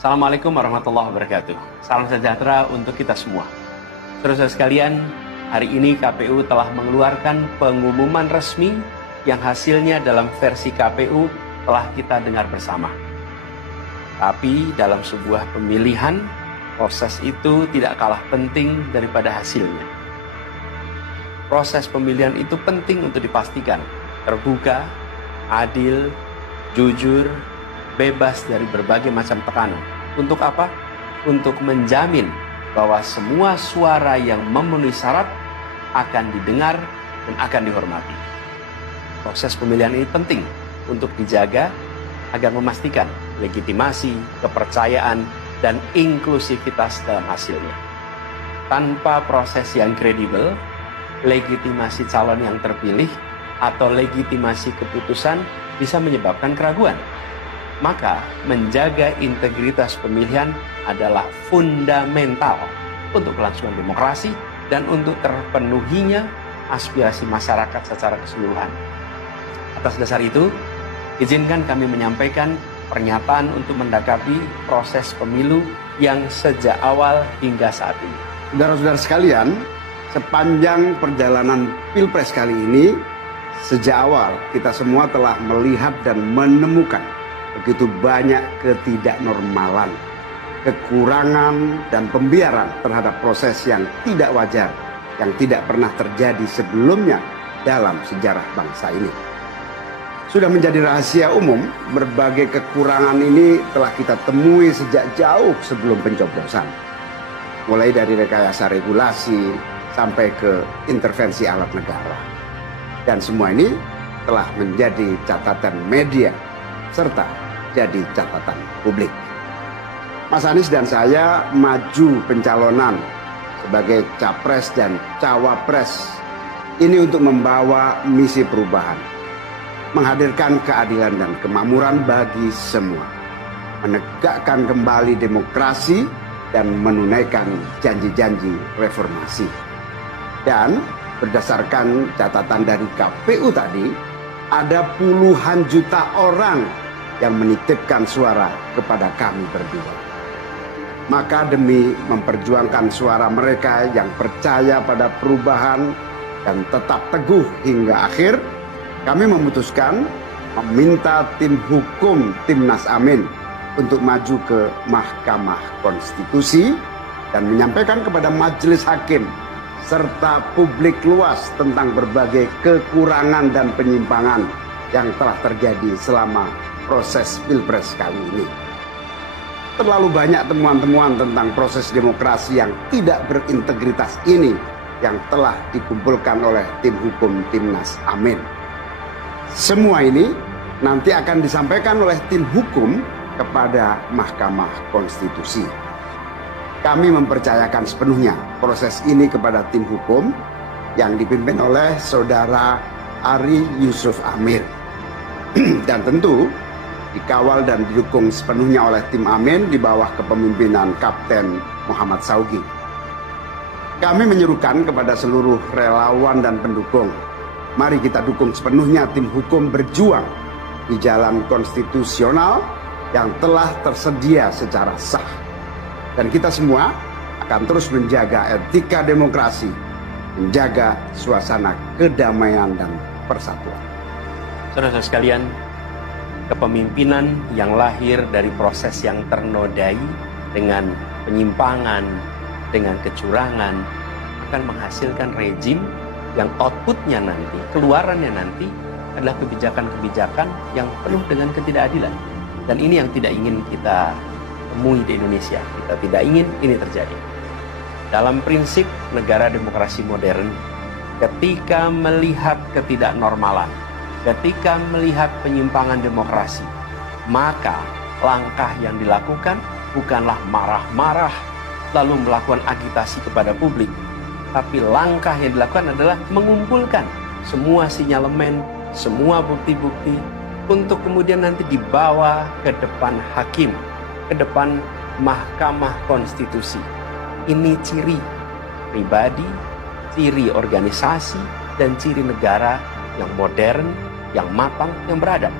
Assalamualaikum warahmatullahi wabarakatuh. Salam sejahtera untuk kita semua. Saudara-saudara sekalian, hari ini KPU telah mengeluarkan pengumuman resmi yang hasilnya dalam versi KPU telah kita dengar bersama. Tapi dalam sebuah pemilihan, proses itu tidak kalah penting daripada hasilnya. Proses pemilihan itu penting untuk dipastikan terbuka, adil, jujur, bebas dari berbagai macam tekanan. Untuk apa? Untuk menjamin bahwa semua suara yang memenuhi syarat akan didengar dan akan dihormati. Proses pemilihan ini penting untuk dijaga agar memastikan legitimasi, kepercayaan, dan inklusivitas dalam hasilnya. Tanpa proses yang kredibel, legitimasi calon yang terpilih atau legitimasi keputusan bisa menyebabkan keraguan. Maka menjaga integritas pemilihan adalah fundamental untuk kelangsungan demokrasi dan untuk terpenuhinya aspirasi masyarakat secara keseluruhan. Atas dasar itu, izinkan kami menyampaikan pernyataan untuk mendakapi proses pemilu yang sejak awal hingga saat ini. Saudara-saudara sekalian, sepanjang perjalanan Pilpres kali ini, sejak awal kita semua telah melihat dan menemukan begitu banyak ketidaknormalan, kekurangan, dan pembiaran terhadap proses yang tidak wajar, yang tidak pernah terjadi sebelumnya dalam sejarah bangsa ini. Sudah menjadi rahasia umum, berbagai kekurangan ini telah kita temui sejak jauh sebelum pencoblosan. Mulai dari rekayasa regulasi sampai ke intervensi alat negara. Dan semua ini telah menjadi catatan media serta jadi catatan publik. Mas Anies dan saya maju pencalonan sebagai capres dan cawapres ini untuk membawa misi perubahan, menghadirkan keadilan dan kemakmuran bagi semua, menegakkan kembali demokrasi dan menunaikan janji-janji reformasi. Dan berdasarkan catatan dari KPU tadi, ada puluhan juta orang yang menitipkan suara kepada kami berdua. Maka demi memperjuangkan suara mereka yang percaya pada perubahan dan tetap teguh hingga akhir, kami memutuskan meminta tim hukum Timnas Amin untuk maju ke Mahkamah Konstitusi dan menyampaikan kepada majelis hakim serta publik luas tentang berbagai kekurangan dan penyimpangan yang telah terjadi selama proses Pilpres kali ini. Terlalu banyak temuan-temuan tentang proses demokrasi yang tidak berintegritas ini yang telah dikumpulkan oleh tim hukum Timnas Amin. Semua ini nanti akan disampaikan oleh tim hukum kepada Mahkamah Konstitusi. Kami mempercayakan sepenuhnya proses ini kepada tim hukum yang dipimpin oleh Saudara Ari Yusuf Amir. Dan tentu dikawal dan didukung sepenuhnya oleh tim Amin di bawah kepemimpinan Kapten Muhammad Saugi. Kami menyerukan kepada seluruh relawan dan pendukung, mari kita dukung sepenuhnya tim hukum berjuang di jalan konstitusional yang telah tersedia secara sah. Dan kita semua akan terus menjaga etika demokrasi, menjaga suasana kedamaian dan persatuan. Saudara-saudara sekalian, kepemimpinan yang lahir dari proses yang ternodai dengan penyimpangan, dengan kecurangan, akan menghasilkan rejim yang outputnya nanti, keluarannya nanti adalah kebijakan-kebijakan yang penuh dengan ketidakadilan. Dan ini yang tidak ingin kita temui di Indonesia. Kita tidak ingin ini terjadi. Dalam prinsip negara demokrasi modern, ketika melihat ketidaknormalan, ketika melihat penyimpangan demokrasi, maka langkah yang dilakukan bukanlah marah-marah lalu melakukan agitasi kepada publik, tapi langkah yang dilakukan adalah mengumpulkan semua sinyalemen, semua bukti-bukti untuk kemudian nanti dibawa ke depan hakim, ke depan Mahkamah Konstitusi. Ini ciri pribadi, ciri organisasi, dan ciri negara yang modern, yang matang, yang beradab.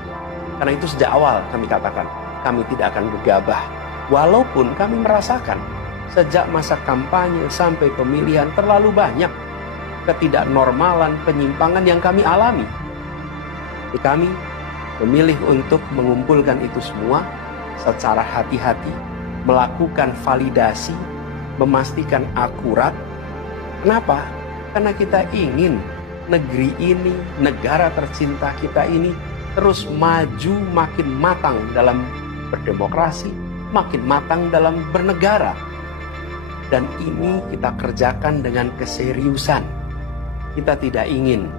Karena itu sejak awal kami katakan, kami tidak akan gegabah Walaupun kami merasakan sejak masa kampanye sampai pemilihan terlalu banyak ketidaknormalan, penyimpangan yang kami alami. Jadi kami memilih untuk mengumpulkan itu semua secara hati-hati, melakukan validasi, memastikan akurat. Kenapa? Karena kita ingin negeri ini, negara tercinta kita ini terus maju, makin matang dalam berdemokrasi, makin matang dalam bernegara. Dan ini kita kerjakan dengan keseriusan. Kita tidak ingin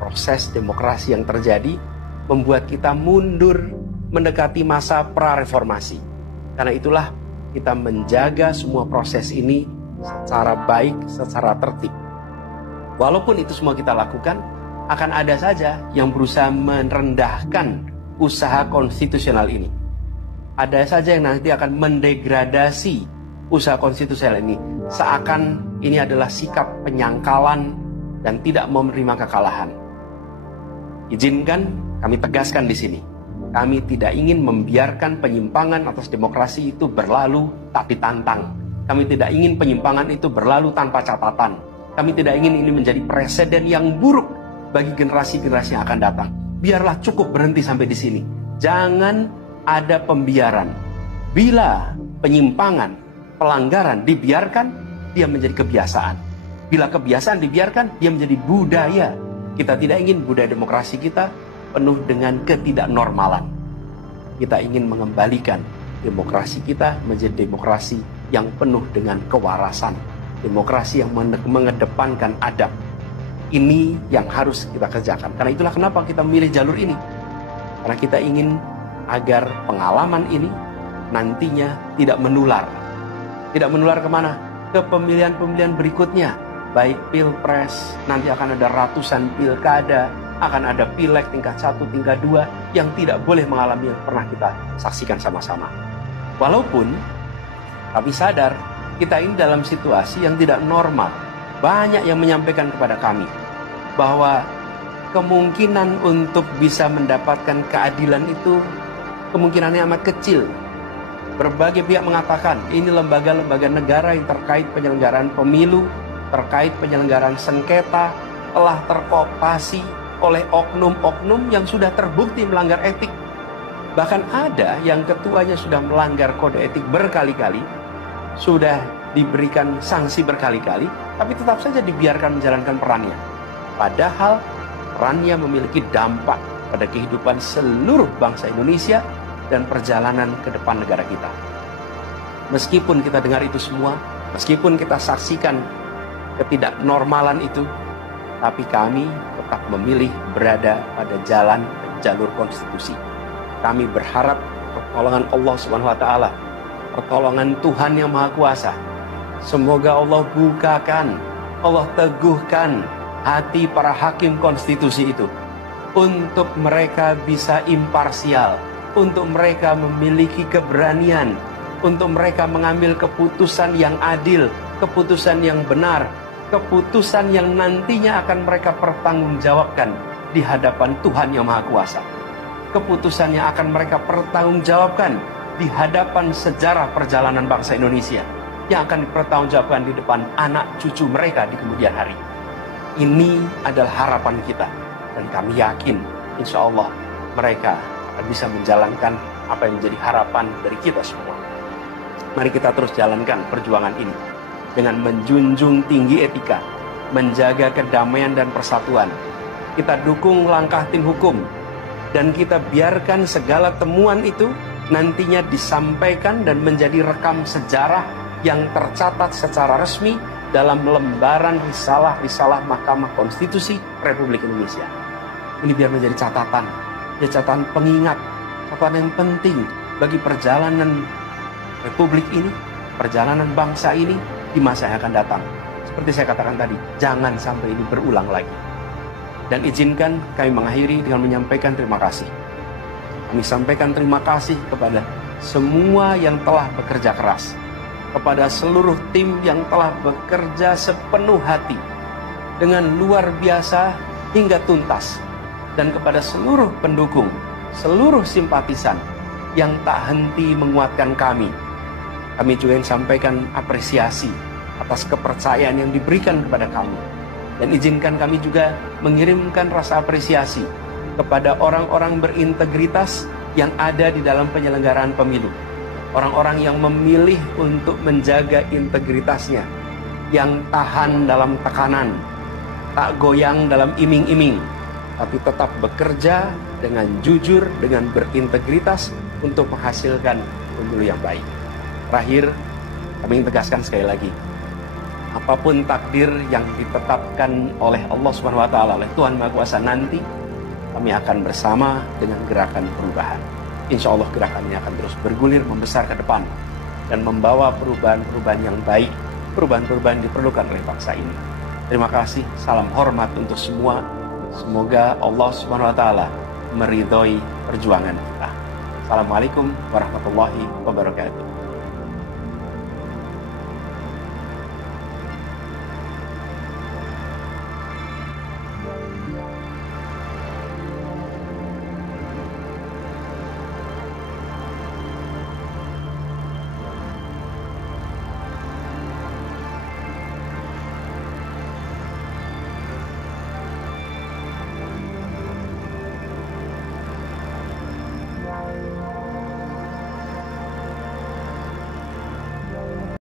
proses demokrasi yang terjadi membuat kita mundur mendekati masa pra-reformasi. Karena itulah kita menjaga semua proses ini secara baik, secara tertib. Walaupun itu semua kita lakukan, akan ada saja yang berusaha merendahkan usaha konstitusional ini. Ada saja yang nanti akan mendegradasi usaha konstitusional ini, seakan ini adalah sikap penyangkalan dan tidak mau menerima kekalahan. Izinkan kami tegaskan di sini, kami tidak ingin membiarkan penyimpangan atas demokrasi itu berlalu tak ditantang. Kami tidak ingin penyimpangan itu berlalu tanpa catatan. Kami tidak ingin ini menjadi presiden yang buruk bagi generasi-generasi yang akan datang. Biarlah cukup berhenti sampai di sini. Jangan ada pembiaran. Bila penyimpangan, pelanggaran dibiarkan, dia menjadi kebiasaan. Bila kebiasaan dibiarkan, dia menjadi budaya. Kita tidak ingin budaya demokrasi kita penuh dengan ketidaknormalan. Kita ingin mengembalikan demokrasi kita menjadi demokrasi yang penuh dengan kewarasan. Demokrasi yang mengedepankan adab. Ini yang harus kita kerjakan. Karena itulah kenapa kita memilih jalur ini. Karena kita ingin agar pengalaman ini nantinya tidak menular. Tidak menular kemana? Ke pemilihan-pemilihan berikutnya. Baik pilpres, nanti akan ada ratusan pilkada, akan ada pileg tingkat 1, tingkat 2 yang tidak boleh mengalami yang pernah kita saksikan sama-sama. Walaupun kami sadar kita ini dalam situasi yang tidak normal. Banyak yang menyampaikan kepada kami bahwa kemungkinan untuk bisa mendapatkan keadilan itu kemungkinannya amat kecil. Berbagai pihak mengatakan ini lembaga-lembaga negara yang terkait penyelenggaraan pemilu, terkait penyelenggaraan sengketa telah terkooptasi oleh oknum-oknum yang sudah terbukti melanggar etik. Bahkan ada yang ketuanya sudah melanggar kode etik berkali-kali, sudah diberikan sanksi berkali-kali, tapi tetap saja dibiarkan menjalankan perannya. Padahal perannya memiliki dampak pada kehidupan seluruh bangsa Indonesia dan perjalanan ke depan negara kita. Meskipun kita dengar itu semua, meskipun kita saksikan ketidaknormalan itu, tapi kami tetap memilih berada pada jalan jalur konstitusi. Kami berharap pertolongan Allah Subhanahu wa taala, pertolongan Tuhan yang Maha Kuasa. Semoga Allah bukakan, Allah teguhkan hati para hakim konstitusi itu untuk mereka bisa imparsial, untuk mereka memiliki keberanian, untuk mereka mengambil keputusan yang adil, keputusan yang benar, keputusan yang nantinya akan mereka pertanggungjawabkan di hadapan Tuhan yang Maha Kuasa. Keputusan yang akan mereka pertanggungjawabkan di hadapan sejarah perjalanan bangsa Indonesia, yang akan dipertanggungjawabkan di depan anak cucu mereka di kemudian hari. Ini adalah harapan kita, dan kami yakin insya Allah mereka akan bisa menjalankan apa yang menjadi harapan dari kita semua. Mari kita terus jalankan perjuangan ini dengan menjunjung tinggi etika, menjaga kedamaian dan persatuan. Kita dukung langkah tim hukum, dan kita biarkan segala temuan itu nantinya disampaikan dan menjadi rekam sejarah yang tercatat secara resmi dalam lembaran risalah-risalah Mahkamah Konstitusi Republik Indonesia. Ini biar menjadi catatan pengingat, catatan yang penting bagi perjalanan Republik ini, perjalanan bangsa ini di masa yang akan datang. Seperti saya katakan tadi, jangan sampai ini berulang lagi. Dan izinkan kami mengakhiri dengan menyampaikan terima kasih. Kami sampaikan terima kasih kepada semua yang telah bekerja keras, kepada seluruh tim yang telah bekerja sepenuh hati, dengan luar biasa hingga tuntas, dan kepada seluruh pendukung, seluruh simpatisan yang tak henti menguatkan kami, Kami juga ingin sampaikan apresiasi atas kepercayaan yang diberikan kepada kami. Dan izinkan kami juga mengirimkan rasa apresiasi kepada orang-orang berintegritas yang ada di dalam penyelenggaraan pemilu. Orang-orang yang memilih untuk menjaga integritasnya, yang tahan dalam tekanan, tak goyang dalam iming-iming, tapi tetap bekerja dengan jujur, dengan berintegritas untuk menghasilkan pemilu yang baik. Terakhir, kami ingin tegaskan sekali lagi, apapun takdir yang ditetapkan oleh Allah SWT, oleh Tuhan Maha Kuasa nanti, kami akan bersama dengan gerakan perubahan. Insya Allah gerakan ini akan terus bergulir, membesar ke depan, dan membawa perubahan-perubahan yang baik, perubahan-perubahan diperlukan oleh bangsa ini. Terima kasih, salam hormat untuk semua. Semoga Allah SWT meridhoi perjuangan kita. Assalamualaikum warahmatullahi wabarakatuh.